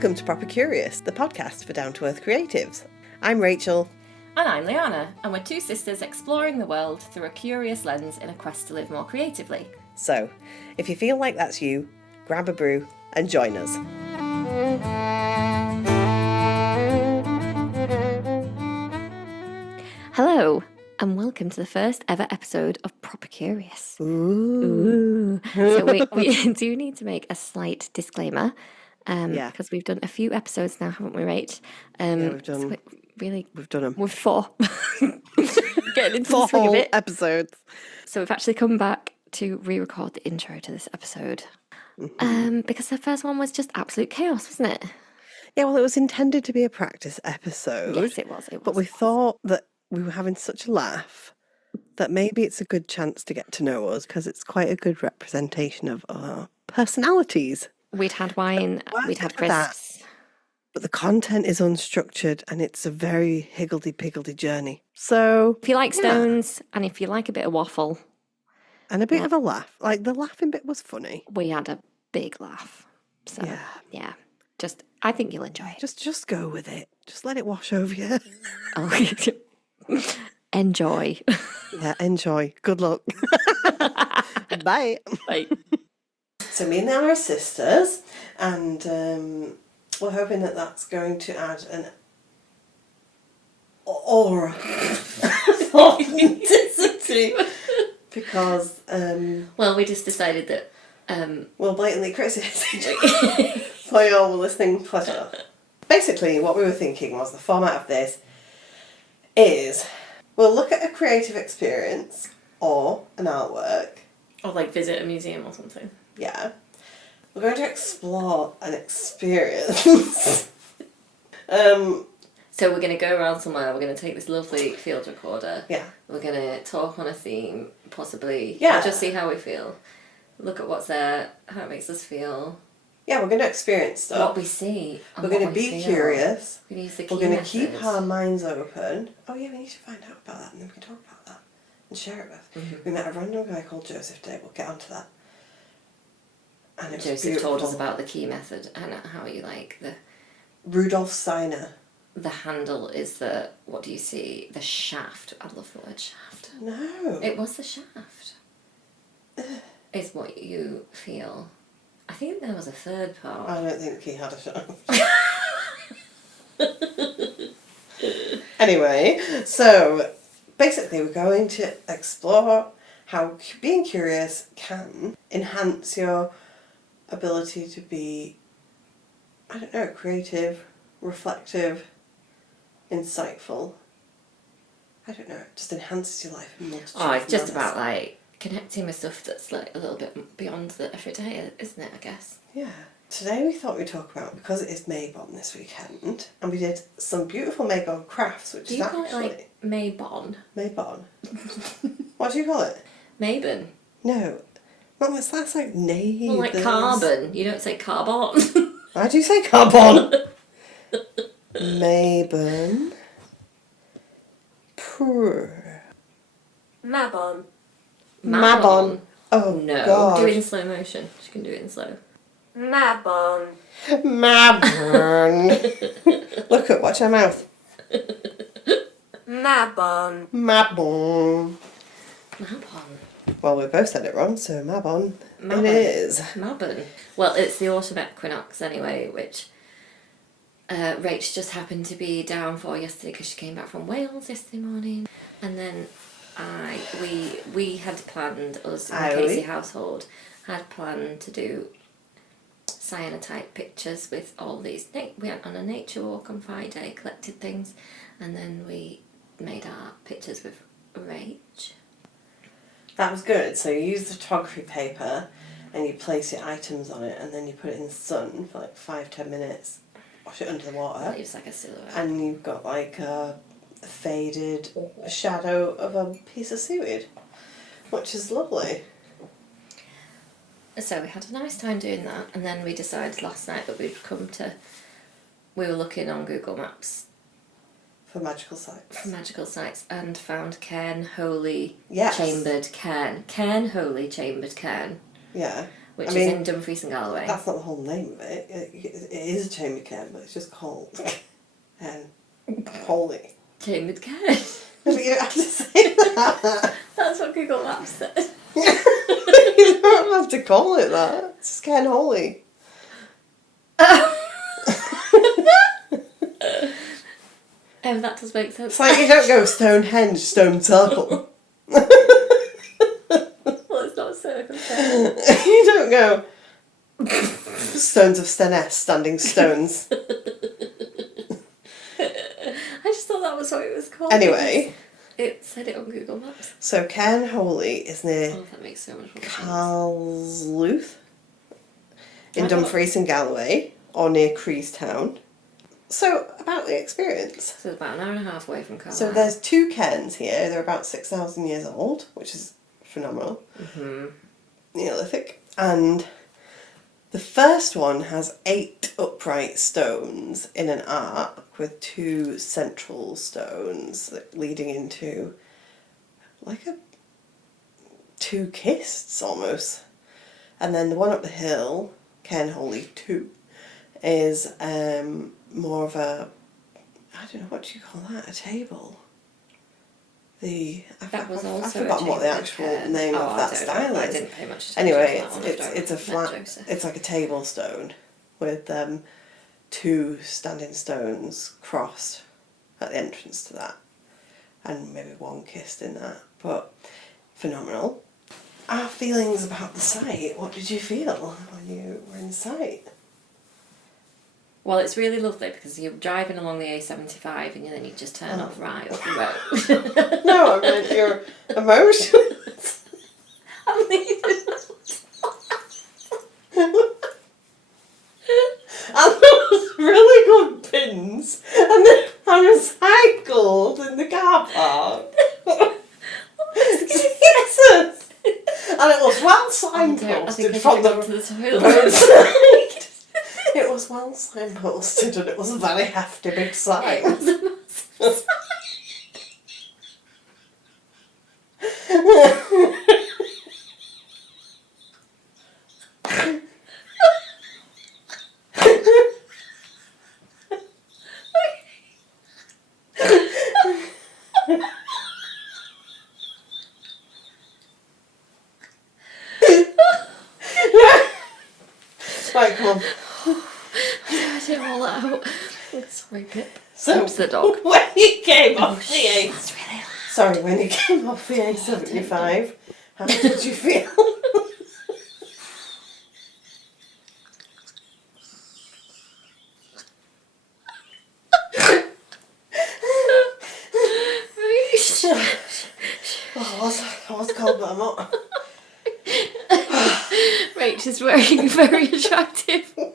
Welcome to Proper Curious, the podcast for down-to-earth creatives. I'm Rachel. And I'm Liana, and we're two sisters exploring the world through a curious lens in a quest to live more creatively. So, if you feel like that's you, grab a brew and join us. Hello, and welcome to the first ever episode of Proper Curious. Ooh. So we do need to make a slight disclaimer, Yeah. because we've done a few episodes now, haven't we, Rach? We've done. We've done them. We're four. Getting into Four the swing of whole it. episodes. So we've actually come back to re-record the intro to this episode. Because the first one was just absolute chaos, wasn't it? Yeah, well, it was intended to be a practice episode. Yes, it was. But we thought that we were having such a laugh that maybe it's a good chance to get to know us because it's quite a good representation of our personalities. We'd had wine, we'd had crisps. But the content is unstructured and it's a very higgledy-piggledy journey. So If you like stones and if you like a bit of waffle. And a bit of a laugh. Like, the laughing bit was funny. We had a big laugh. So, yeah. Just, I think you'll enjoy it. Just go with it. Just let it wash over you. Oh, enjoy. Yeah, enjoy. Good luck. Bye. Bye. So me and Nana are sisters, and we're hoping that that's going to add an aura of authenticity. Because, well, we just decided that... we'll blatantly criticise each other for your listening pleasure. Basically, what we were thinking was the format of this is we'll look at a creative experience or an artwork. Or like visit a museum or something. Yeah. We're going to explore an experience. So we're going to go around somewhere, we're going to take this lovely field recorder. Yeah. We're going to talk on a theme, possibly. Yeah. And just see how we feel. Look at what's there, how it makes us feel. Yeah, we're going to experience stuff. What we see. We're going to be curious. We're going to use the We're going to keep our minds open. Oh yeah, we need to find out about that and then we can talk about that and share it with. Mm-hmm. We met a random guy called Joseph today. We'll get onto that. And it was Joseph beautiful. told us about the key method and how you like the... Rudolf Steiner. The handle is the... What do you see? The shaft. I love the word shaft. No. It was the shaft. Is what you feel. I think there was a third part. I don't think he had a shaft. Anyway, so basically we're going to explore how being curious can enhance your ability to be, I don't know, creative, reflective, insightful. I don't know, it just enhances your life in multitude. Oh, it's just about like connecting with stuff that's like a little bit beyond the everyday, isn't it, I guess? Yeah. Today we thought we'd talk about, because it is Maybon this weekend, and we did some beautiful Maybon crafts, which do is you actually... call it like Maybon? Maybon. What do you call it? Mabon. No. Not that's like neighbours. Well, like carbon. You don't say carbon. Why do you say carbon? Maybon. Mabon. Mabon. Oh, no. God. Do it in slow motion. She can do it in slow. Mabon. Mabon. Look, watch her mouth. Mabon. Mabon. Mabon. Well, we both said it wrong, so Mabon. Mabon. It is. Mabon. Well, it's the autumn equinox anyway, which Rach just happened to be down for yesterday because she came back from Wales yesterday morning. And then we had planned, us in the Casey household, had planned to do cyanotype pictures with all these. We went on a nature walk on Friday, collected things, and then we made our pictures with Rach. That was good. So you use the photography paper and you place your items on it and then you put it in the sun for like 5-10 minutes. Wash it under the water. It's like a silhouette. And you've got like a faded shadow of a piece of seaweed, which is lovely. So we had a nice time doing that, and then we decided last night that we were looking on Google Maps For magical sites. And found Cairn Holy Yes. chambered cairn. Cairn Holy chambered cairn. Yeah. which I is mean, in Dumfries and Galloway. That's not the whole name of it. It is a chambered cairn, but it's just called Holy. Chambered Cairn. No, but you don't have to say that. That's what Google Maps said. You don't have to call it that. It's just Cairn Holy. That does make sense. It's like you don't go Stonehenge, Stone Circle. Well, it's not a circle. You don't go Stones of Steness, Standing Stones. I just thought that was what it was called. Anyway. It said it on Google Maps. So Cairn Holy is near Oh, that makes so much more sense. Carlsluth in Dumfries and Galloway, or near Creestown. So, about the experience. So it's about an hour and a half away from Carlisle. So there's 2 cairns here. They're about 6,000 years old, which is phenomenal. Mm-hmm. Neolithic. And the first one has 8 upright stones in an arc with 2 central stones leading into like 2 kists almost. And then the one up the hill, Cairn Holy 2, is more of a, I don't know, what do you call that? A table? I've forgotten what the actual name of that style is. I didn't pay much attention. Anyway, it's a flat. It's like a table stone with 2 standing stones crossed at the entrance to that, and maybe 1 kissed in that. But phenomenal. Our feelings about the site. What did you feel when you were in the site? Well, it's really lovely because you're driving along the A75 and then you just turn off right up the road. No, I meant your emotions. I'm leaving. And there was really good pins, and then I recycled in the car park. Jesus! And it was well signposted from the roadside. It was well signposted, and it was a very hefty big sign. It was a massive Right, come on. I did all that out. Sorry, Pip. So, Oops, the dog. when you came off the A... That's really loud. Sorry, when you came off the A75, how did you feel? I was cold, but I'm not. Rach is wearing a very attractive bright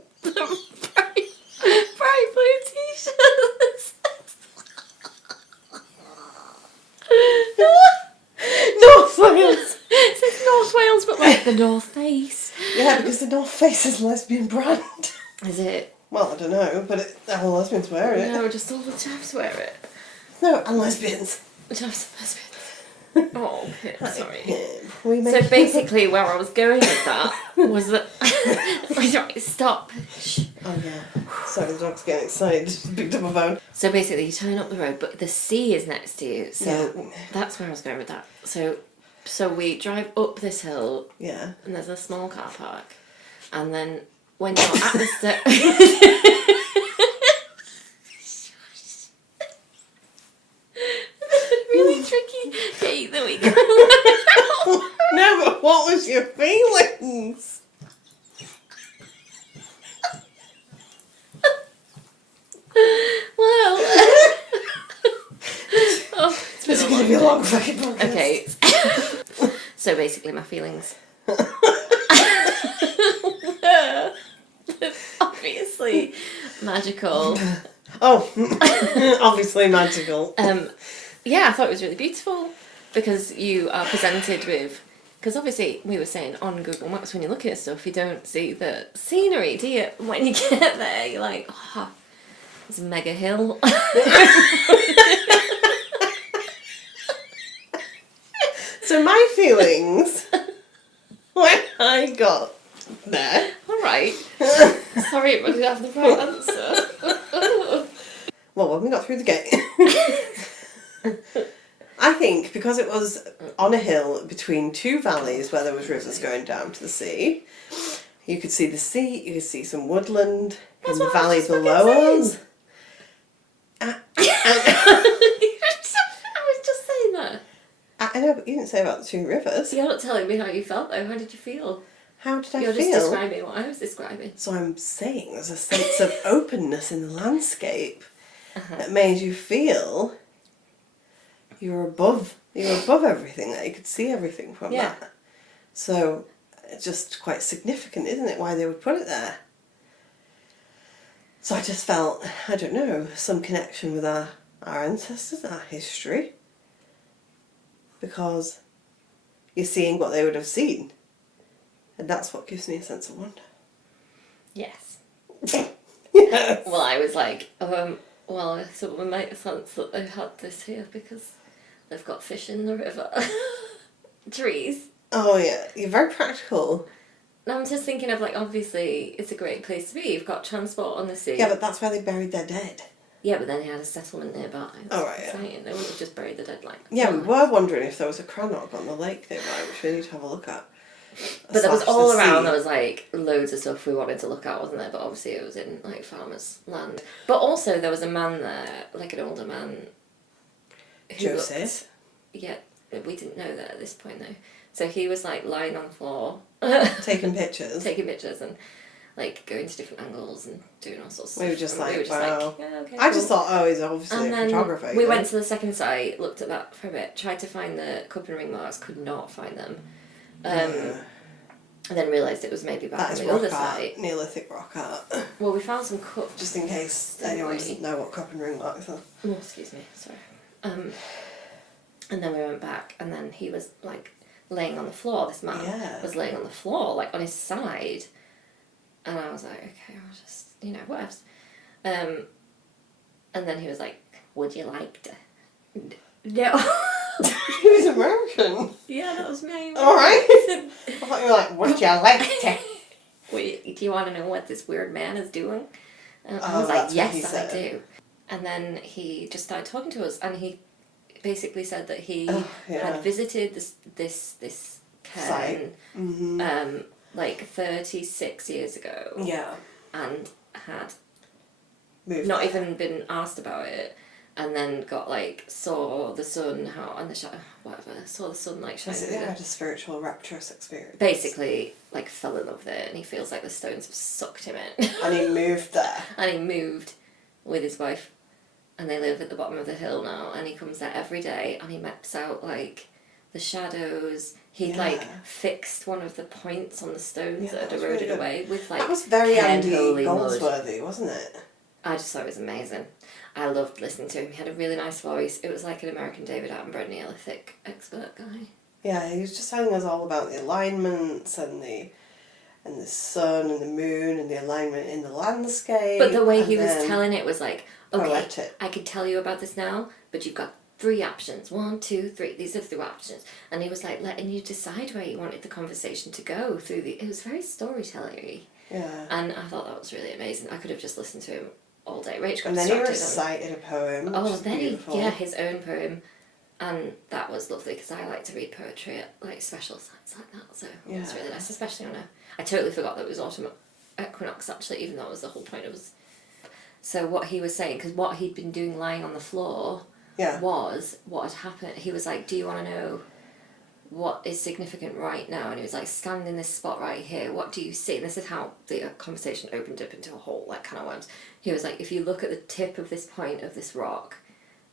blue t-shirt. North Wales! It says North Wales, but like the North Face. Yeah, because the North Face is a lesbian brand. Is it? Well, I don't know, but all lesbians wear it. No, just all the chaps wear it. No, and lesbians. Just lesbians. Oh, Pip, sorry. We So basically, where I was going with that was that. Right, stop. Shh. Oh yeah. Sorry, the dog's getting excited. She picked up my phone. So basically, you turn up the road, but the sea is next to you. So Yeah. that's where I was going with that. So we drive up this hill, Yeah. and there's a small car park, and then when you're at the really tricky gate that we go. No, but what was your feelings? Well, oh, It's going to be a long fucking podcast. okay. So basically, my feelings. Obviously, magical. Oh, obviously magical. Yeah, I thought it was really beautiful because you are presented with. Because obviously, we were saying on Google Maps, when you look at stuff, you don't see the scenery, do you? When you get there, you're like, oh, it's a mega hill. So my feelings when I got There. Alright. Sorry, it didn't have the right answer. Well, when we got through the gate, I think because it was on a hill between two valleys where there was rivers going down to the sea, you could see the sea, you could see some woodland in the valley below us. I was just saying that. I know, but you didn't say about the two rivers. You're not telling me how you felt though. How did you feel? How did I You're feel? just describing what I was describing. So I'm saying there's a sense of openness in the landscape that made you feel you were above everything, that you could see everything from that. So it's just quite significant, isn't it, why they would put it there? So I just felt, I don't know, some connection with our ancestors, our history, because you're seeing what they would have seen. And that's what gives me a sense of wonder. Yes. Yes. Well, I was like, well, it sort of makes sense that they had this here because they've got fish in the river. Trees. Oh yeah, you're very practical. Now I'm just thinking of like, obviously, it's a great place to be. You've got transport on the sea. Yeah, but that's where they buried their dead. Yeah, but then they had a settlement nearby. Oh, right, yeah. They wouldn't have just buried the dead like. Yeah, we were wondering if there was a crannog on the lake nearby, which we need to have a look at. But there was all the around, sea. there was like loads of stuff we wanted to look at, wasn't there? But obviously it was in like farmers' land. But also there was a man there, like an older man. Joseph. Yeah, we didn't know that at this point though. So he was like lying on the floor. Taking pictures. Taking pictures and like going to different angles and doing all sorts of stuff. We were just like, like, wow. yeah, okay, I cool. just thought, oh, he's obviously And a then photographer. we went to the second site, looked at that for a bit, tried to find the cup and ring marks, could not find them. And then realised it was maybe back on the other side. Neolithic rock art. Well, we found some cups. Just in case anyone doesn't know what cup and ring marks are. Oh, excuse me, sorry. And then we went back, and then he was like laying on the floor. This man was laying on the floor, like on his side. And I was like, okay, I'll just, whatever. And then he was like, would you like to? No. He was American. Yeah, that was me. Alright. I thought you were like, would you like to? Wait, do you want to know what this weird man is doing? And I Oh, was like, that's what he yes, said. I do. And then he just started talking to us, and he basically said that he had visited this cairn like 36 years ago. Yeah. And had Moved not there. even been asked about it. And then got like, saw the sun, saw the sun like shining. Basically, had a spiritual rapturous experience. Basically, like, fell in love with it, and he feels like the stones have sucked him in. And he moved there. And he moved with his wife, and they live at the bottom of the hill now, and he comes there every day, and he maps out, like, the shadows. He'd, like, fixed one of the points on the stones that had eroded away with, like, that was very Cairn Andy Holy Goldsworthy, wasn't it? I just thought it was amazing. I loved listening to him. He had a really nice voice. It was like an American David Attenborough Neolithic expert guy. Yeah, he was just telling us all about the alignments and the sun and the moon and the alignment in the landscape. But the way he was telling it was like, okay, poetic. I could tell you about this now, but you've got 3 options. 1, 2, 3. These are 3 options. And he was like letting you decide where you wanted the conversation to go through it was very storytellery. Yeah. And I thought that was really amazing. I could have just listened to him all day. Rach got And then he distracted. recited a poem. Oh, which is then beautiful. his own poem. And that was lovely because I like to read poetry at like special sites like that. So it was really nice, especially on I totally forgot that it was autumn equinox actually, even though it was the whole point of it. So what he was saying, because what he'd been doing lying on the floor was what had happened. He was like, do you want to know what is significant right now? And he was like, stand in this spot right here. What do you see? And this is how the conversation opened up into a whole like can of worms. He was like, if you look at the tip of this point of this rock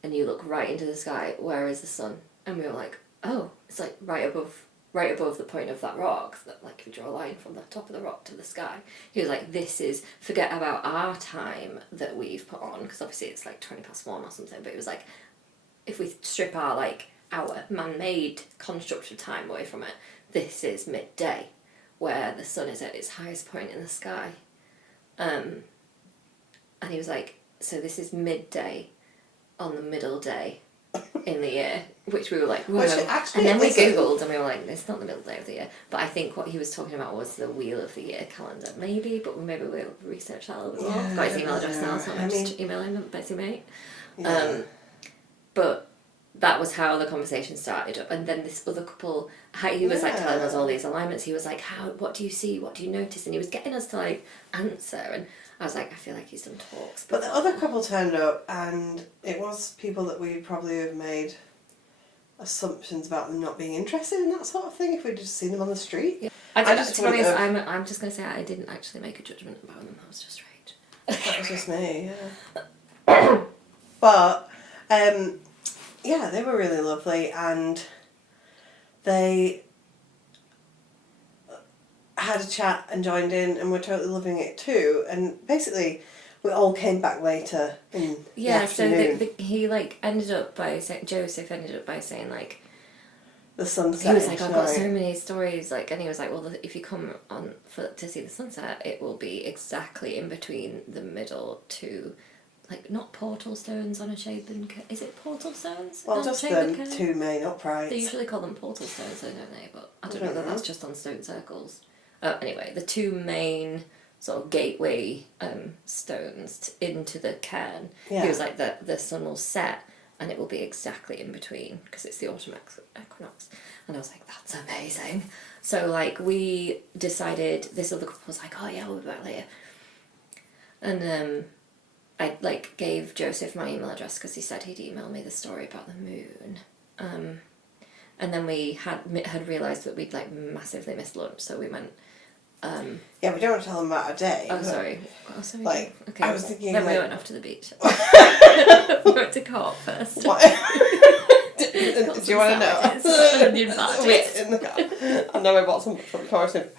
and you look right into the sky, where is the sun? And we were like, oh, it's like right above the point of that rock, that like if you draw a line from the top of the rock to the sky. He was like, this is, forget about our time that we've put on, because obviously it's like 1 or something, but it was like, if we strip our man-made construct of time away from it, this is midday, where the sun is at its highest point in the sky. And he was like, so this is midday on the middle day in the year, which we were like, whoa. Which actually and then we isn't. Googled and we were like, it's not the middle day of the year. But I think what he was talking about was the wheel of the year calendar, maybe, but maybe we'll research that a little bit more. I've got his email address now, so I'm just emailing him, Bessie mate. Yeah. But that was how the conversation started. And then this other couple, he was like telling us all these alignments. He was like, what do you see? What do you notice? And he was getting us to like answer. And I was like, I feel like he's done talks. But the other couple turned up, and it was people that we'd probably have made assumptions about them not being interested in that sort of thing if we'd just seen them on the street. Yeah. I just to be honest, I'm just going to say I didn't actually make a judgment about them. That was just Rach. That was just me, yeah. But, yeah, they were really lovely, and they had a chat and joined in, and were totally loving it too. And basically, we all came back later in the afternoon. So he like ended up by saying, Joseph ended up by saying like, the sunset. he was like, I've got so many stories, like, and he was like, well, if you come on to see the sunset, it will be exactly in between the middle two, like, not portal stones on a shaven is it portal stones? Well, just the two main uprights. They usually call them portal stones, though, don't they? But I don't know that that's just on stone circles. Anyway, the two main sort of gateway stones into the cairn. Yeah. He was like, the sun will set and it will be exactly in between because it's the autumn equinox. And I was like, that's amazing. So like we decided, this other couple was like, oh yeah, we'll be back later. And I like gave Joseph my email address because he said he'd email me the story about the moon. And then we had realised that we'd like massively missed lunch, so we went. Yeah, we don't want to tell them about our day. Oh, sorry. Like, okay. I was thinking. Then like, we went off to the beach. We went to Co-op first. What? Do you want to know? Onion badges. In the car. I know I bought some from Coruscant.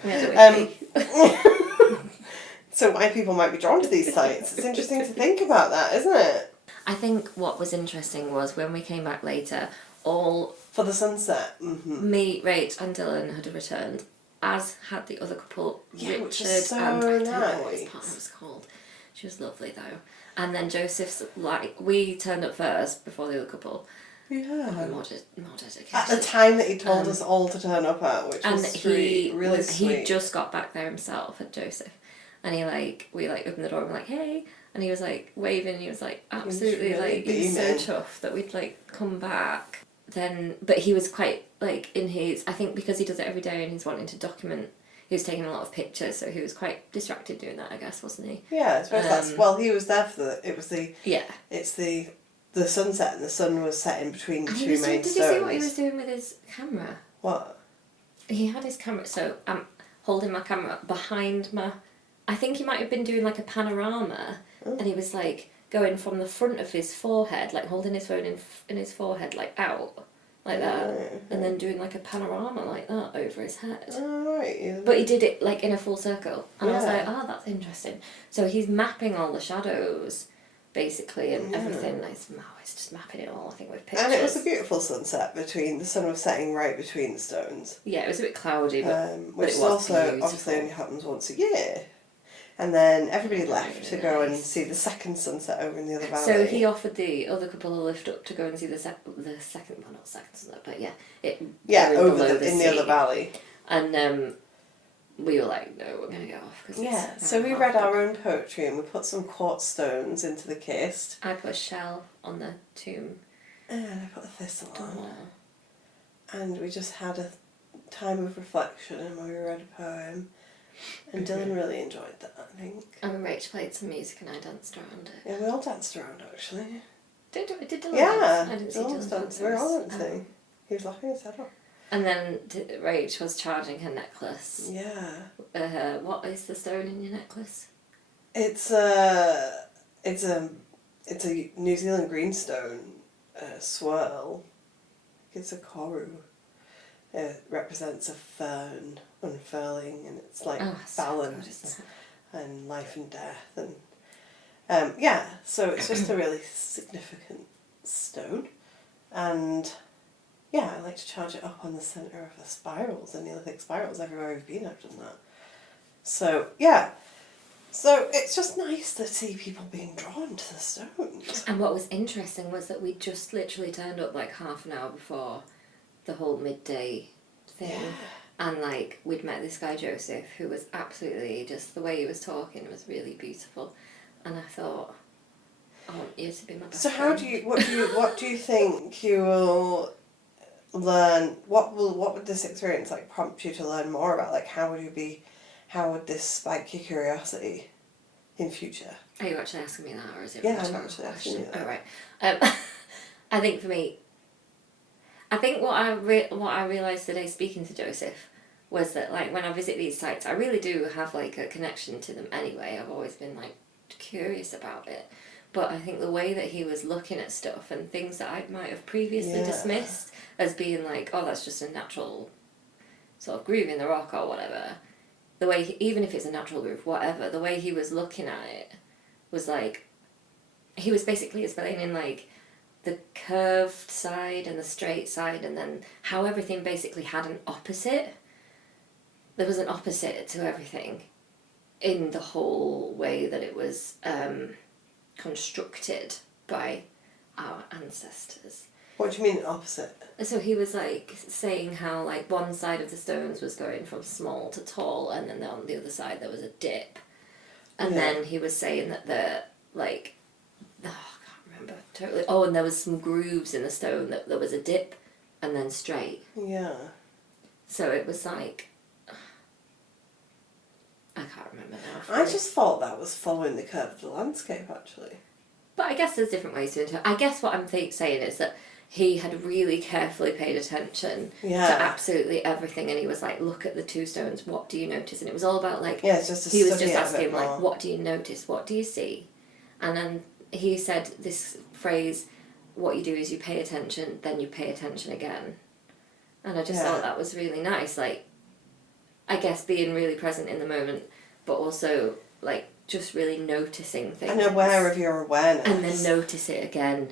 So why people might be drawn to these sites. It's interesting to think about that, isn't it? I think what was interesting was when we came back later, all... For the sunset. Mm-hmm. Me, Rach and Dylan had returned, as had the other couple, Yeah, which Richard is so and I don't know what his nice. partner was called. She was lovely though. And then Joseph's, like, we turned up first before the other couple. Yeah. More dedication. At the time that he told us all to turn up at, which was sweet, really sweet. He just got back there himself, at Joseph. And he like, we like opened the door and we're like, hey. And he was like waving and he was like, absolutely, really like, he's so chuffed that we'd like come back. Then, but he was quite like in his, I think because he does it every day and he's wanting to document, he was taking a lot of pictures, so he was quite distracted doing that, I guess, wasn't he? Yeah, I suppose that's, well, he was there for it's the sunset and the sun was set in between the two main stones. Did you see what he was doing with his camera? What? He had his camera, so I'm holding my camera behind my, I think he might have been doing like a panorama, and he was like going from the front of his forehead, like holding his phone in his forehead, like out, like that, and then doing like a panorama like that over his head. Right. Yeah. But he did it like in a full circle, and I was like, oh, that's interesting. So he's mapping all the shadows, basically, and everything. Like, it's just mapping it all, I think, with pictures. And it was a beautiful sunset between, the sun was setting right between the stones. Yeah, it was a bit cloudy, but which it was also beautiful. obviously only happens once a year. And then everybody left to go and see the second sunset over in the other valley. So he offered the other couple a lift up to go and see the second, well, not second sunset, but over in the other valley. And we were like, no, we're going to get off. Cause so we read our own poetry and we put some quartz stones into the kist. I put a shell on the tomb. And I put a thistle on. And we just had a time of reflection and we read a poem. And Dylan really enjoyed that, I think. And Rach played some music and I danced around it. Yeah, we all danced around, actually. Did Dylan dance? I didn't see Dylan dance. We were all dancing. He was laughing his head off. And then Rach was charging her necklace. Yeah. What is the stone in your necklace? It's a New Zealand greenstone swirl. It's a koru. It represents a fern unfurling, and it's like balance and life and death, and so it's just a really significant stone, and I like to charge it up on the centre of the spirals, the Neolithic spirals. Everywhere we've been, I've done that. So So it's just nice to see people being drawn to the stones. And what was interesting was that we just literally turned up like half an hour before the whole midday thing. Yeah. And like we'd met this guy Joseph who was absolutely just the way he was talking was really beautiful. And I thought, I want you to be my best So friend. what do you think you will learn? What would this experience like prompt you to learn more about? Like how would this spike your curiosity in future? Are you actually asking me that, or is it? Yeah, I'm actually asking you that. Oh right. I think for me, I think what I realised today speaking to Joseph was that like when I visit these sites, I really do have like a connection to them anyway. I've always been like curious about it, but I think the way that he was looking at stuff and things that I might have previously dismissed as being like, oh, that's just a natural sort of groove in the rock or whatever. The way, even if it's a natural groove, whatever, the way he was looking at it was like, he was basically explaining like the curved side and the straight side, and then how everything basically had an opposite. There was an opposite to everything in the whole way that it was constructed by our ancestors. What do you mean opposite? So he was like saying how like one side of the stones was going from small to tall, and then on the other side there was a dip, and then he was saying that the like, oh, I can't remember totally. Oh, and there was some grooves in the stone that there was a dip, and then straight. Yeah. So it was like, I can't remember now. I just thought that was following the curve of the landscape actually. But I guess there's different ways to interpret. I guess what I'm saying is that he had really carefully paid attention to absolutely everything, and he was like, look at the two stones, what do you notice? And it was all about like, it's just he was just asking like, what do you notice, what do you see? And then he said this phrase, what you do is you pay attention, then you pay attention again. And I just thought that was really nice, like, I guess being really present in the moment, but also like just really noticing things. And aware of your awareness. And then notice it again.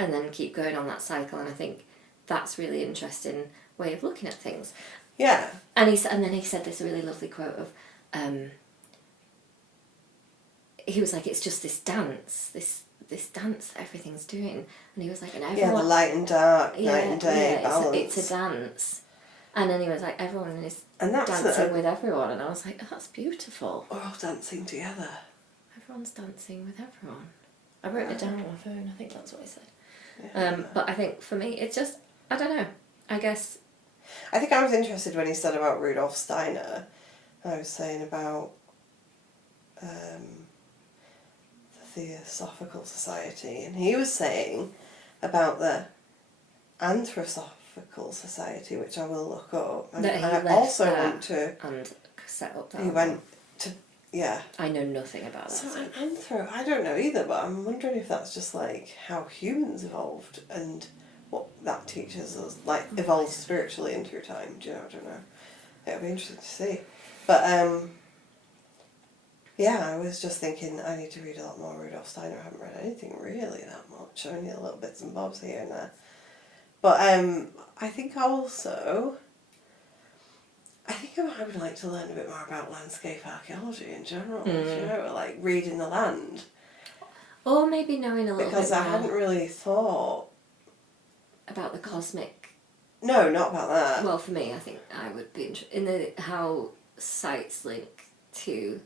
And then keep going on that cycle, and I think that's really interesting way of looking at things. Yeah. And then he said this really lovely quote of, he was like, it's just this dance, this dance that everything's doing, and he was like, and everyone, the light and dark, night and day balance. It's a dance, and then he was like, everyone is that's dancing with everyone, and I was like, oh, that's beautiful. We're all dancing together. Everyone's dancing with everyone. I wrote it down on my phone. I think that's what he said. Yeah. But I think for me, it's just, I don't know, I guess. I think I was interested when he said about Rudolf Steiner. I was saying about the Theosophical Society, and he was saying about the Anthroposophical Society, which I will look up. And I also went to... And set up that. He went to... Yeah. I know nothing about that. So an anthro, I don't know either, but I'm wondering if that's just like how humans evolved and what that teaches us, like evolved spiritually and through time. Do you know? I don't know. It'll be interesting to see. But yeah, I was just thinking I need to read a lot more Rudolf Steiner. I haven't read anything really that much. Only a little bits and bobs here and there. But I think also... I think I would like to learn a bit more about landscape archaeology in general, you know, like reading the land. Or maybe knowing a little bit more. Because I hadn't really thought... About the cosmic... No, not about that. Well, for me, I think I would be interested in how sites link to...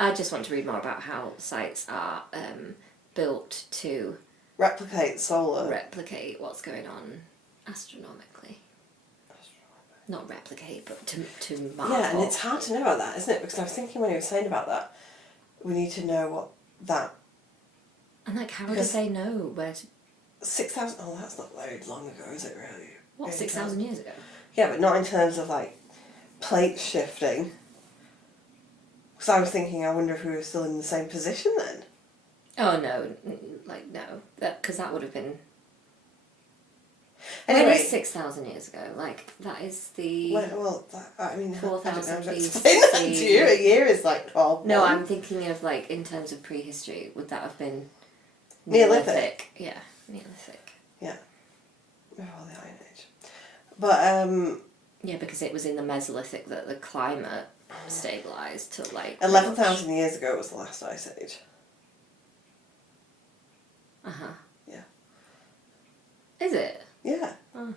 I just want to read more about how sites are built to... Replicate solar. Replicate what's going on astronomically. Not replicate, but to marvel. Yeah, and it's hard to know about that, isn't it? Because I was thinking when he was saying about that, we need to know what that... And like, how would I say no? Where to... 6,000... Oh, that's not very long ago, is it really? What, 6,000 years ago? Yeah, but not in terms of like plate shifting. Because I was thinking, I wonder if we were still in the same position then. Oh no, like no, because that would have been... Anyway, when is 6,000 years ago? Like, that is the... Well, I mean, 4,000 to explain that to you. A year is like 12 No, months. I'm thinking of, like, in terms of prehistory, would that have been... Neolithic? Yeah, Neolithic. Yeah. Before the Iron Age. But, Yeah, because it was in the Mesolithic that the climate stabilised to like... 11,000 years ago was the last ice age. Uh-huh. Yeah. Is it? Yeah. Oh.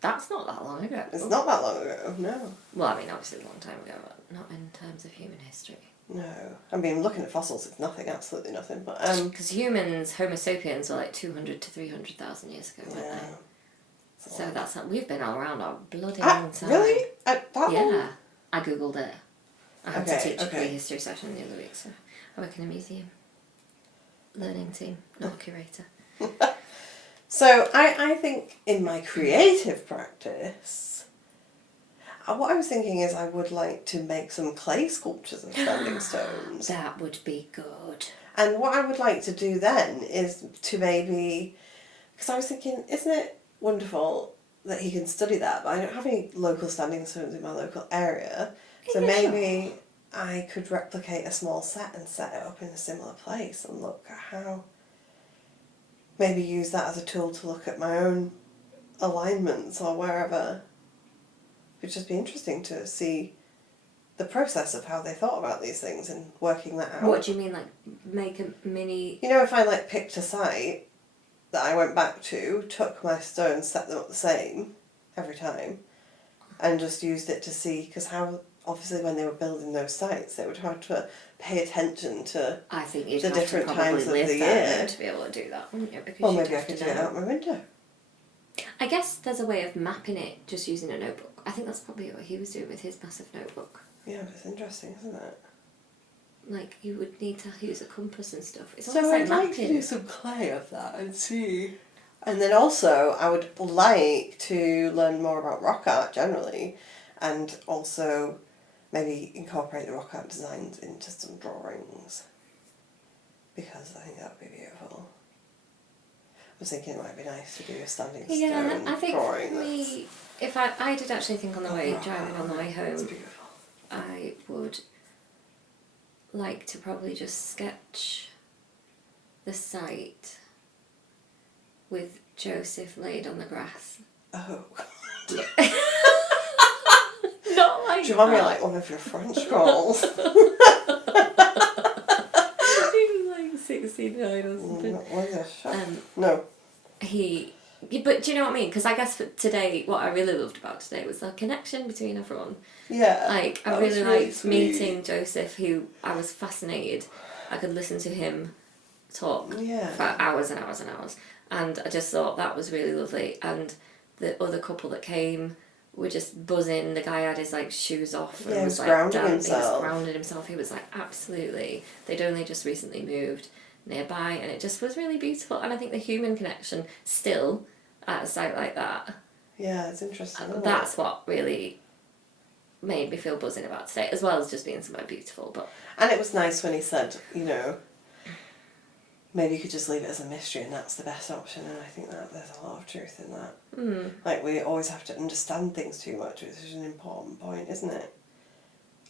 That's not that long ago. It's not that long ago, no. Well, I mean, obviously a long time ago, but not in terms of human history. No. I mean, looking at fossils, it's nothing, absolutely nothing, but... Because humans, Homo sapiens, were like 200 to 300,000 years ago, weren't they? So that's not... We've been all around our bloody long time. Really? That Yeah. long? I googled it. I had to teach a pre-history session the other week, so I work in a museum. Learning team, not a curator. So I think in my creative practice, what I was thinking is I would like to make some clay sculptures of standing stones. That would be good. And what I would like to do then is to maybe, because I was thinking, isn't it wonderful that he can study that, but I don't have any local standing stones in my local area, so maybe I could replicate a small set and set it up in a similar place and look at how, maybe use that as a tool to look at my own alignments or wherever. It would just be interesting to see the process of how they thought about these things and working that out. What do you mean, like make a mini... You know, if I like picked a site that I went back to, took my stones, set them up the same every time, and just used it to see, because how, obviously when they were building those sites, they would have to pay attention to I think you'd the have different to probably times of live the there year to be able to do that, wouldn't you? Because well, you'd maybe I have could to do it know. out my window. I guess there's a way of mapping it just using a notebook. I think that's probably what he was doing with his massive notebook. Yeah, but it's interesting, isn't it? Like, you would need to use a compass and stuff. It's So almost I'd like like to mapping. do some clay of that and see. And then also, I would like to learn more about rock art generally, and also maybe incorporate the rock art designs into some drawings, because I think that would be beautiful. I was thinking it might be nice to do a standing stone Yeah, I think drawing. for me, if I did actually think on the way, driving on the way That's home, beautiful. I would like to probably just sketch the site with Joseph laid on the grass. Oh. Not like Do you want me like one of your French rolls? He was like 69 or something. What is it? No. But do you know what I mean? Because I guess for today, what I really loved about today was the connection between everyone. Yeah. Like, I really liked meeting Joseph, who I was fascinated. I could listen to him talk for hours and hours and hours. And I just thought that was really lovely. And the other couple that came were just buzzing. The guy had his like shoes off and was like grounding himself. He was grounding himself. He was like, absolutely. They'd only just recently moved nearby, and it just was really beautiful. And I think the human connection still at a site like that. Yeah, it's interesting. That's what really made me feel buzzing about today, as well as just being somewhere beautiful. But and it was nice when he said, you know, maybe you could just leave it as a mystery and that's the best option, and I think that there's a lot of truth in that. Like, we always have to understand things too much, which is an important point, isn't it?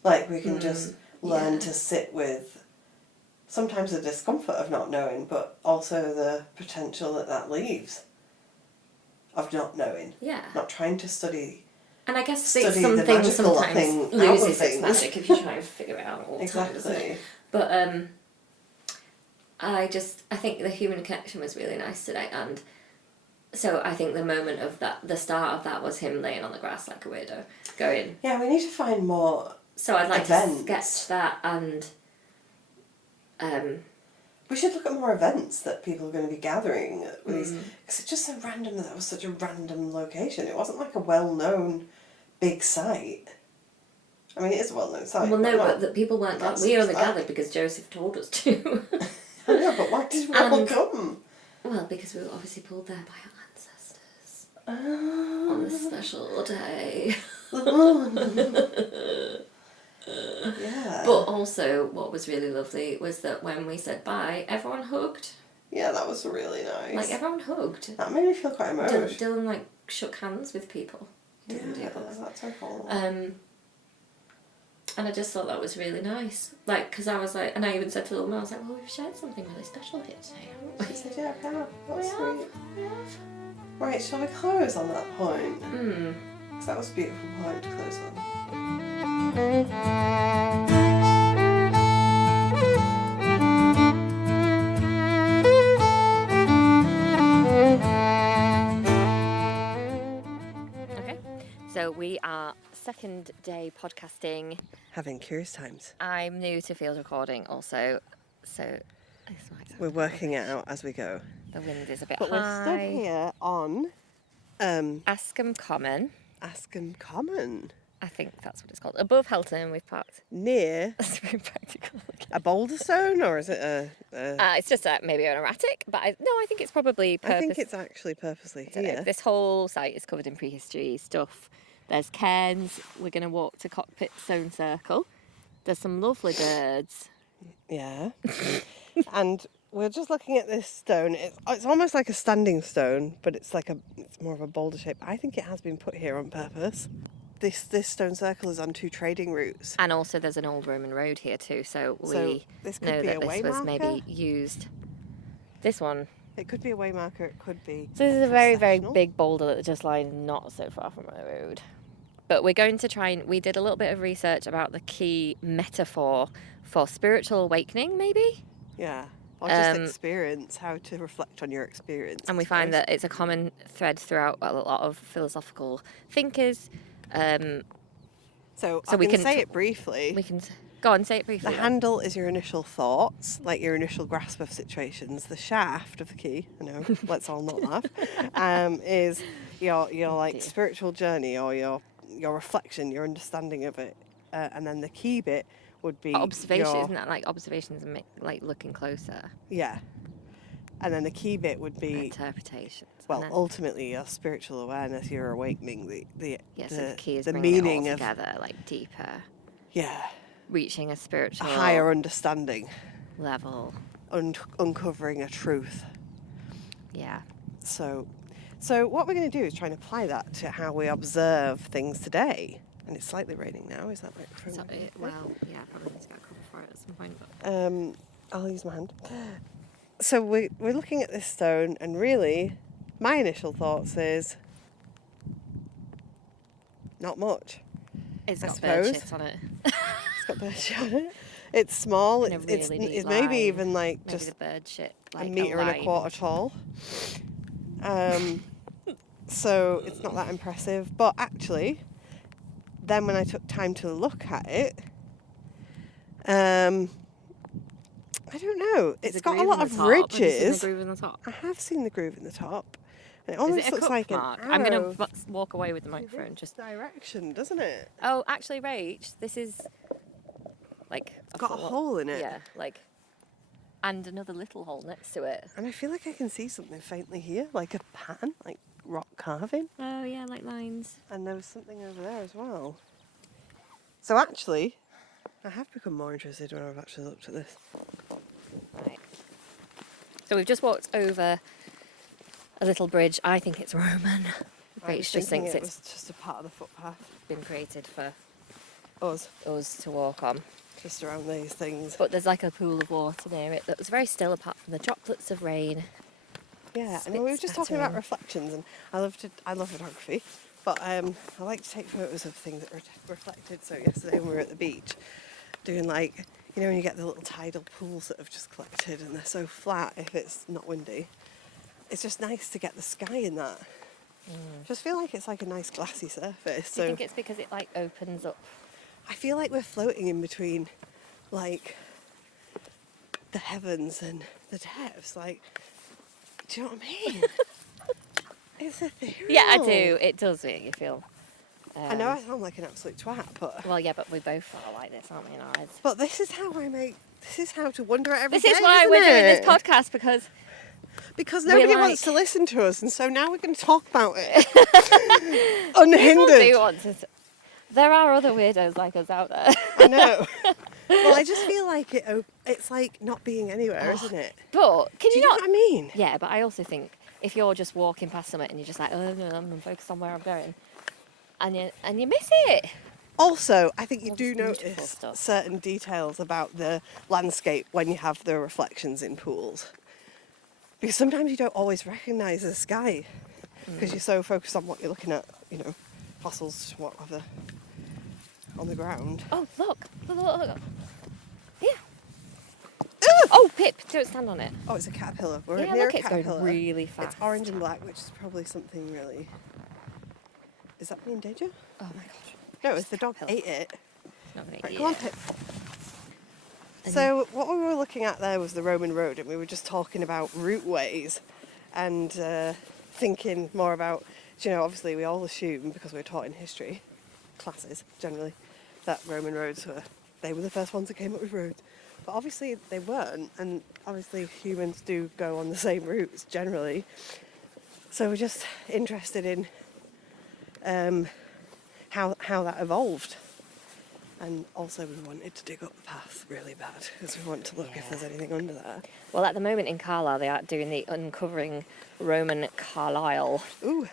Like, we can just learn to sit with sometimes the discomfort of not knowing, but also the potential that leaves of not knowing. Yeah. Not trying to study. And I guess Study some the things magical sometimes thing out of loses its things. magic if you try and figure it out all the time. Doesn't it? But I think the human connection was really nice today, and so I think the moment of that, the start of that was him laying on the grass like a weirdo, going. Yeah, we need to find more. So I'd like events. to sketch that, and we should look at more events that people are going to be gathering at these, because it's just so random that was such a random location. It wasn't like a well-known big site. I mean, it is a well-known site. Well, no, but that people weren't. We only gathered because Joseph told us to. I know, but why did we all come? Well, because we were obviously pulled there by our ancestors on this special day. Yeah. But also, what was really lovely was that when we said bye, everyone hugged. Yeah, that was really nice. Like, everyone hugged. That made me feel quite emotional. Dylan, like, shook hands with people. Yeah, that's so cool. And I just thought that was really nice. Like, because I was like, and I even said to Lil, I was like, well, we've shared something really special here today, haven't we? She said, yeah, we have. That's sweet. We have. Right, shall we close on that point? Because that was a beautiful point to close on. Okay, so we are second day podcasting. Having curious times. I'm new to field recording also, so this might sound We're a bit working it rubbish. out as we go. The wind is a bit But high. we're stood here on Askham Common. Askham Common, I think that's what it's called. Above Helton, we've parked. near That's very practical. a boulder stone, or is it a It's just maybe an erratic, but I think it's probably I think it's actually purposely I don't know. here. This whole site is covered in prehistory stuff. There's cairns. We're going to walk to Cockpit Stone Circle. There's some lovely birds. Yeah. And we're just looking at this stone. It's almost like a standing stone, but it's more of a boulder shape. I think it has been put here on purpose. This stone circle is on 2 trading routes. And also there's an old Roman road here too, so we this could know be that a this way was marker. maybe used. This one. It could be a way marker, it could be So this is a very, very processional. big boulder that just lies not so far from the road. But we're going to try we did a little bit of research about the key metaphor for spiritual awakening, maybe? Yeah. Or just experience, how to reflect on your experience. And we find that it's a common thread throughout a lot of philosophical thinkers. So we can can say it briefly. We can go on, say it briefly. The then. handle is your initial thoughts, like your initial grasp of situations. The shaft of the key, I know, let's all not laugh, is your like spiritual journey or your reflection, your understanding of it. And then the key bit would be observation, isn't that like observations and like looking closer? Yeah. And then the key bit would be interpretations. Well, ultimately, your spiritual awareness, your awakening, the key is the bringing meaning it all of together, like deeper. Yeah. Reaching a spiritual higher understanding level, uncovering a truth. Yeah. So what we're going to do is try and apply that to how we observe things today. And it's slightly raining now. Is that right? Well, yeah, probably need to get a cover for it at some point. But. I'll use my hand. So we're looking at this stone, and really, my initial thoughts is not much. It's got suppose. bird shit on it. It's got bird shit on it. It's small. It's maybe even like maybe just the bird shit, like a metre and a quarter tall. So it's not that impressive. But actually, then when I took time to look at it, I don't know. It's got a lot of ridges. Have you seen the groove in the top? I have seen the groove in the top. And it almost looks like mark? an arrow. I'm going to walk away with the microphone. Just direction, doesn't it? Oh, actually, Rach, this is like It's got a hole in it. Yeah, like, and another little hole next to it. And I feel like I can see something faintly here, like a pattern, like rock carving. Oh yeah, like lines. And there was something over there as well. So actually, I have become more interested when I've actually looked at this. Right. So we've just walked over a little bridge. I think it's Roman. Rach just thinks it was just a part of the footpath. Been created for us to walk on. Just around these things. But there's like a pool of water near it that was very still apart from the droplets of rain. Yeah, and we were just talking about reflections, and I love photography, but I like to take photos of things that are reflected. So yesterday when we were at the beach, doing like, you know, when you get the little tidal pools that have just collected and they're so flat if it's not windy, it's just nice to get the sky in that. Just feel like it's like a nice glassy surface. Do you think it's because it like opens up? I feel like we're floating in between like the heavens and the depths. Like, do you know what I mean? It's ethereal. Yeah, I do. It does make you feel. I know I sound like an absolute twat, but... Well, yeah, but we both are like this, aren't we, in our heads? But this is how to wonder at every day, This is why we're doing this podcast, because nobody wants to listen to us, and so now we're going to talk about it. Unhindered. People do want to. There are other weirdos like us out there. I know. Well, I just feel like it's like not being anywhere, isn't it? But do you know what I mean? Yeah, but I also think if you're just walking past something and you're just like, oh, no, I'm focused on where I'm going, and you miss it. Also, I think you do beautiful notice stuff. certain details about the landscape when you have the reflections in pools. Because sometimes you don't always recognise the sky because you're so focused on what you're looking at, you know, fossils, whatever. on the ground. Oh, look. Look. Yeah. Oh, Pip, don't stand on it. Oh, it's a caterpillar. We're Yeah, near look, a it's going caterpillar. really fast. It's orange and black, which is probably something really... Is that me in danger? Oh my gosh. No, it's the dog ate it. It's not going to Right, eat come on, it. Pip. So what we were looking at there was the Roman road, and we were just talking about routeways and thinking more about, you know, obviously we all assume, because we were taught in history classes generally, that Roman roads they were the first ones that came up with roads. But obviously they weren't, and obviously humans do go on the same routes generally. So we're just interested in how that evolved. And also we wanted to dig up the path really bad, because we want to look if there's anything under there. Well, at the moment in Carlisle, they are doing the Uncovering Roman Carlisle Ooh.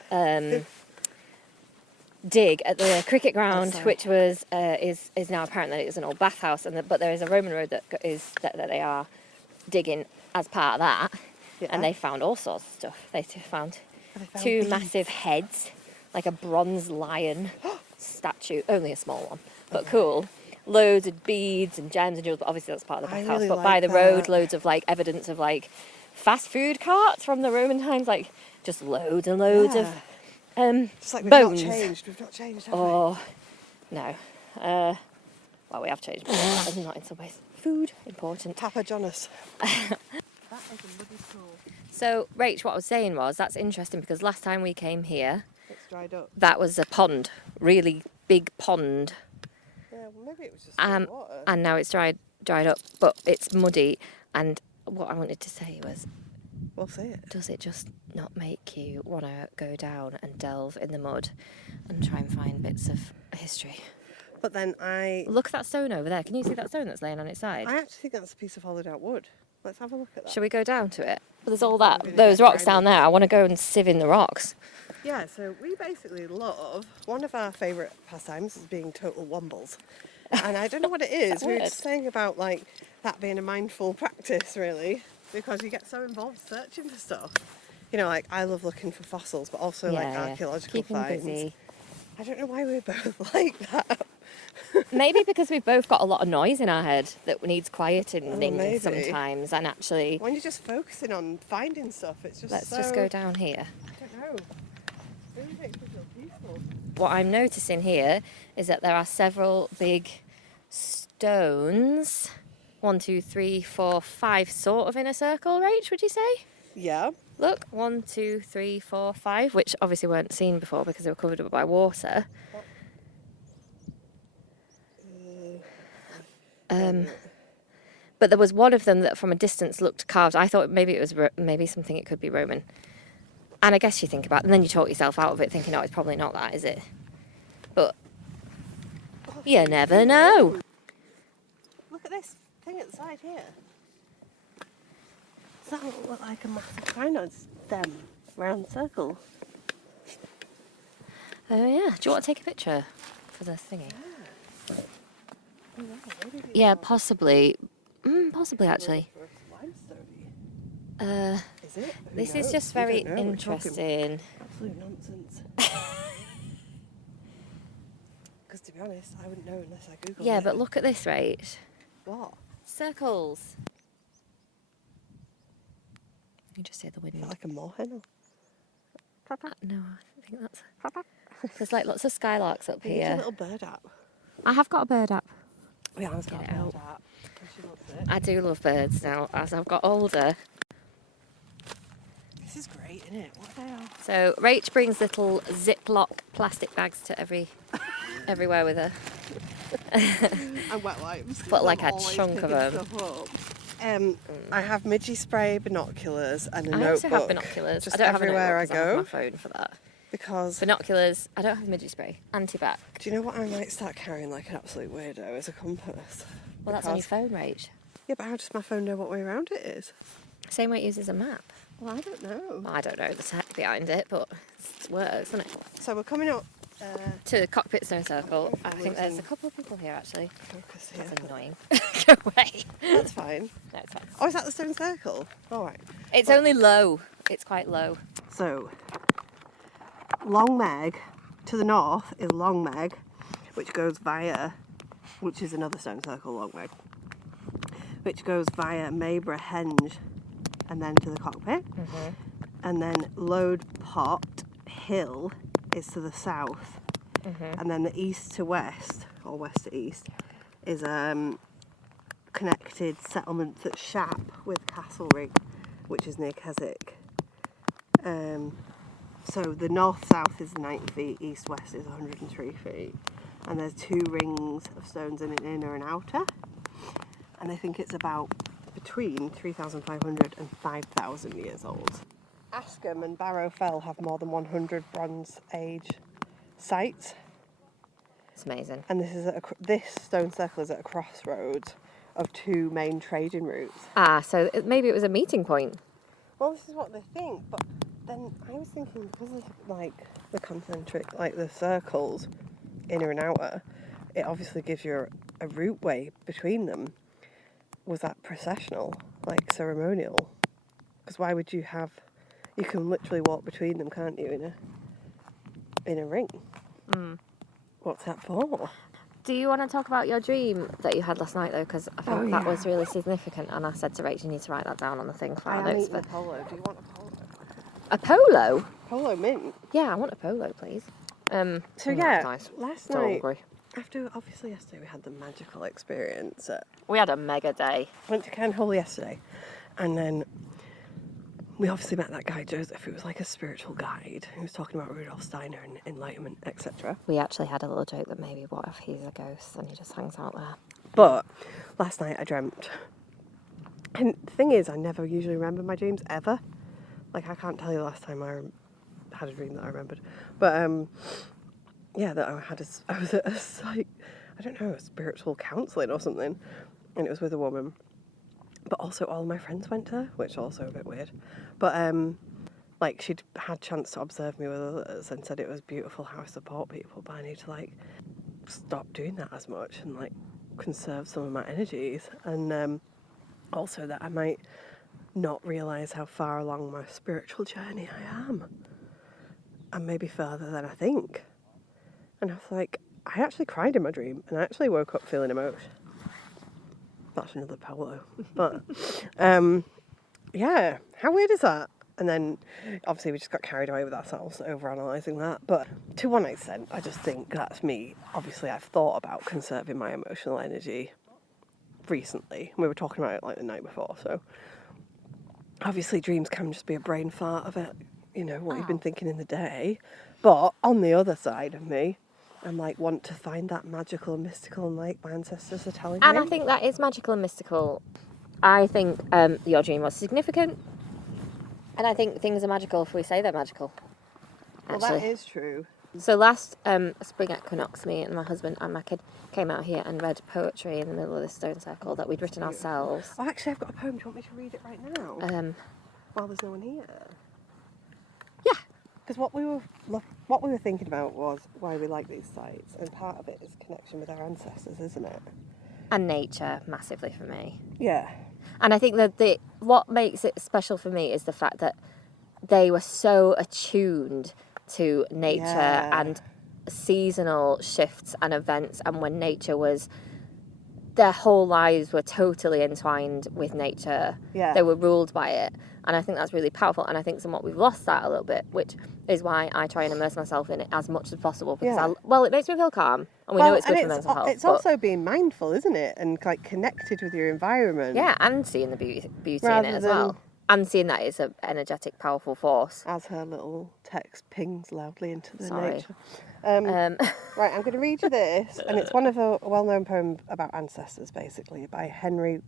dig at the cricket ground, Outside. which was is now apparent that it is an old bathhouse, but there is a Roman road that they are digging as part of that, and they found all sorts of stuff. They found two beads? massive heads, like a bronze lion statue, only a small one, but cool. Loads of beads and gems and jewels, but obviously that's part of the bathhouse. really But like by the that. road, loads of like evidence of like fast food carts from the Roman times, like just loads and loads of Just like we've bones. not changed, have we? Oh, no. Well, we have changed, but that is not in some ways. Food, important. Papa Jonas. That is a bloody pool. So, Rach, what I was saying was, that's interesting because last time we came here, It's dried up. that was a pond, really big pond. Yeah, well, maybe it was just water. And now it's dried up, but it's muddy. And what I wanted to say was, We'll see it. does it just not make you want to go down and delve in the mud and try and find bits of history? But then Look at that stone over there. Can you see that stone that's laying on its side? I actually think that's a piece of hollowed out wood. Let's have a look at that. Shall we go down to it? Well, there's all We're gonna those get rocks grinded. down there. I want to go and sieve in the rocks. Yeah, so we basically love, one of our favourite pastimes is being total wombles. And I don't know what it is. We were just saying about like that being a mindful practice really, because you get so involved searching for stuff. You know, like I love looking for fossils, but also like archaeological Keeping finds. busy. I don't know why we're both like that. Maybe because we've both got a lot of noise in our head that needs quietening maybe. sometimes. And actually, When you're just focusing on finding stuff, it's just let's just go down here. I don't know. It really makes me feel peaceful. What I'm noticing here is that there are several big stones. 1, 2, 3, 4, 5, sort of in a circle, Rach, would you say? Yeah. Look, 1, 2, 3, 4, 5, which obviously weren't seen before because they were covered up by water. But there was one of them that from a distance looked carved. I thought maybe it was maybe something, it could be Roman. And I guess you think about it, and then you talk yourself out of it thinking, oh, it's probably not that, is it? But you never know. Look at this thing at the side here. Does that look like a massive cyanide stem round circle? Oh yeah. Do you want to take a picture for the thingy? Oh, wow, maybe we Yeah, got possibly. Possibly actually. limestone. Is it? Who This is knows? just We very don't know. We're talking interesting. Absolute nonsense. Because to be honest, I wouldn't know unless I Googled it. Yeah, but look at this, right? What? Circles. You just hear the wind. Is that like a moorhen? No, I think that's. There's like lots of skylarks up We need a here. little bird app. I have got a bird app. Yeah, I've got Get a it bird out. app. And she loves it. I do love birds now as I've got older. This is great, isn't it? What the hell? So Rach brings little Ziploc plastic bags to everywhere with her. And wet wipes. But like I'm a always chunk of picking them. stuff up. I have midgie spray, binoculars, and a I notebook. also have binoculars. Just I don't have a everywhere notebook 'cause I I go. have my phone for that. Because Binoculars. I don't have midgie spray. Anti-bac. do you know what I might start carrying like an absolute weirdo as a compass? Well, that's on your Because- phone, Rach. Yeah, but how does my phone know what way around it is? Same way it uses a map. Well, I don't know. Well, I don't know the tech behind it, but it works, doesn't it? So we're coming up. To the cockpit stone circle. I think there's a losing couple of people here actually. Focus here. That's annoying. Go away. That's fine. No, it's fine. Oh, is that the stone circle? All right. It's only low. It's quite low. So, Long Meg to the north is Long Meg, which goes via, which is another stone circle long way, which goes via Mayborough Henge and then to the cockpit. And then Lode Pot Hill is to the south. And then the east to west, or west to east, is connected settlements at Shap with Castlereagh, which is near Keswick. So the north-south is 90 feet, east-west is 103 feet. And there's 2 rings of stones in an inner and outer. And I think it's about between 3,500 and 5,000 years old. Askham and Barrow Fell have more than 100 Bronze Age sites. It's amazing. And this stone circle is at a crossroads of 2 main trading routes. So maybe it was a meeting point. Well, this is what they think, but then I was thinking because of like the concentric, like the circles, inner and outer, it obviously gives you a route way between them. Was that processional, like ceremonial? Because why would you have? You can literally walk between them, can't you, in a ring? What's that for? Do you want to talk about your dream that you had last night, though? Because I think that was really significant, and I said to Rach, you need to write that down on the thing for our notes. A polo. Do you want a polo? A polo? Polo mint. Yeah, I want a polo, please. So yeah, nice. last night, after obviously yesterday we had the magical experience. We had a mega day. Went to Cairn Holy yesterday, and then we obviously met that guy Joseph, who was like a spiritual guide. He was talking about Rudolf Steiner and enlightenment, etc. We actually had a little joke that maybe what if he's a ghost and he just hangs out there. But last night I dreamt, and the thing is, I never usually remember my dreams ever. Like I can't tell you the last time I had a dream that I remembered, but yeah, that I was at a spiritual counselling or something, and it was with a woman. But also all my friends went to her, which also a bit weird. But like she'd had chance to observe me with others and said it was beautiful how I support people, but I need to like stop doing that as much and like conserve some of my energies, and also that I might not realise how far along my spiritual journey I am, and maybe further than I think. And I was like, I actually cried in my dream, and I actually woke up feeling emotion. That's another polo. But, yeah, how weird is that? And then, obviously, we just got carried away with ourselves, overanalyzing that. But to one extent, I just think that's me. Obviously, I've thought about conserving my emotional energy recently. We were talking about it, like, the night before. So, obviously, dreams can just be a brain fart of it, what you've been thinking in the day. But on the other side of me, and like want to find that magical and mystical, and like my ancestors are telling me. And I think that is magical and mystical. I think your dream was significant, and I think things are magical if we say they're magical. Well, that is true. So last spring equinox, me and my husband and my kid came out here and read poetry in the middle of this stone circle that we'd written ourselves. Oh, actually, I've got a poem. Do you want me to read it right now? While there's no one here. Yeah. Because what we were thinking about was why we like these sites, and part of it is connection with our ancestors, isn't it? And nature, massively for me. Yeah. And I think that what makes it special for me is the fact that they were so attuned to nature and seasonal shifts and events, and when nature was, their whole lives were totally entwined with nature. Yeah. They were ruled by it. And I think that's really powerful. And I think somewhat we've lost that a little bit, which is why I try and immerse myself in it as much as possible. Because it makes me feel calm. And we know it's good for mental health. It's also being mindful, isn't it? And like connected with your environment. Yeah, and seeing the beauty in it as well. And seeing that it's an energetic, powerful force. As her little text pings loudly into the nature. Right, I'm going to read you this. And it's one of a well-known poem about ancestors, basically, by Henry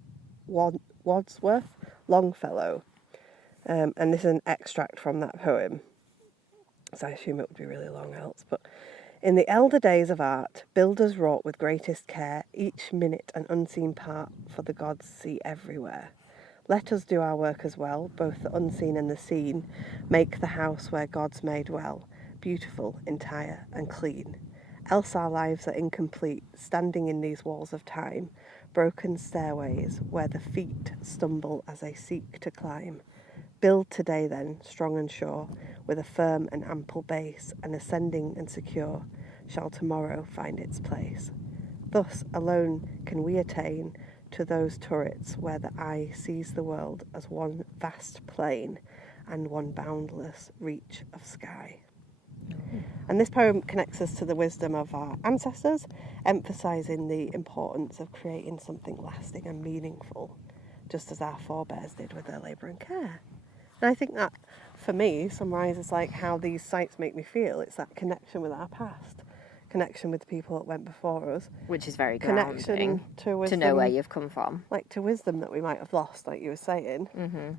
Wadsworth Longfellow. And this is an extract from that poem, so I assume it would be really long else. But in the elder days of art, builders wrought with greatest care each minute an unseen part, for the gods see everywhere. Let us do our work as well, both the unseen and the seen, make the house where gods may dwell, beautiful, entire, and clean. Else our lives are incomplete, standing in these walls of time, broken stairways where the feet stumble as they seek to climb. Build today then, strong and sure, with a firm and ample base, and ascending and secure, shall tomorrow find its place. Thus alone can we attain to those turrets where the eye sees the world as one vast plain and one boundless reach of sky. And this poem connects us to the wisdom of our ancestors, emphasising the importance of creating something lasting and meaningful, just as our forebears did with their labour and care. And I think that, for me, summarises like how these sites make me feel. It's that connection with our past, connection with the people that went before us, Which is very connection grounding to wisdom, to know where you've come from. like to wisdom that we might have lost, like you were saying. Mm-hmm.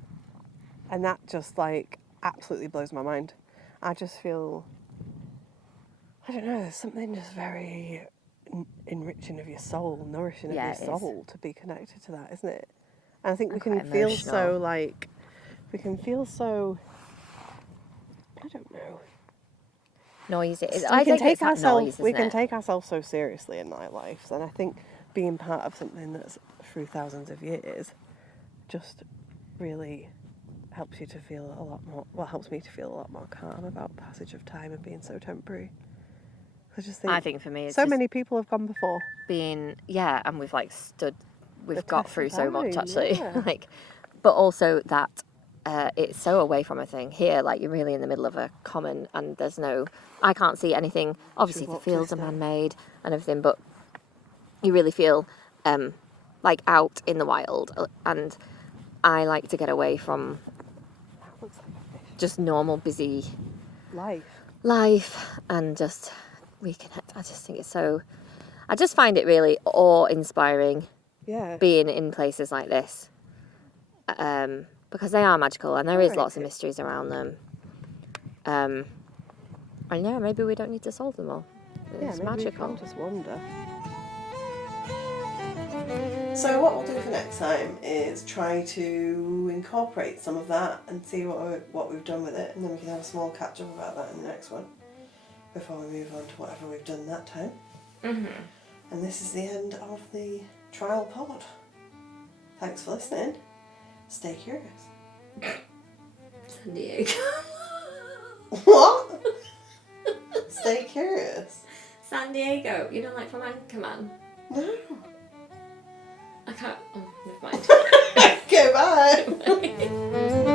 And that just like absolutely blows my mind. I just feel, I don't know, there's something just very enriching of your soul, nourishing of your soul to be connected to that, isn't it? And I think we can feel so like, we can feel so, I don't know. Noisy. We can take ourselves so seriously in our lives, and I think being part of something that's through thousands of years just really helps you to feel a lot more, well, helps me to feel a lot more calm about passage of time and being so temporary. I think for me it's so many people have gone before. And we've got through so much actually. Yeah. But also that it's so away from a thing. Here, like, you're really in the middle of a common and I can't see anything. Obviously the fields are man-made and everything, but you really feel like out in the wild, and I like to get away from just normal busy life and just reconnect. I just think I just find it really awe-inspiring being in places like this, because they are magical and there is lots of mysteries around them. And yeah, maybe we don't need to solve them all. It's magical. We can just wander. So what we'll do for next time is try to incorporate some of that and see what we've done with it, and then we can have a small catch up about that in the next one before we move on to whatever we've done that time. Mm-hmm. And this is the end of the trial pod. Thanks for listening. Stay curious. San Diego. What? Stay curious. San Diego. You know, like from Anchorman. No. I can't. Oh, never mind. Okay, bye.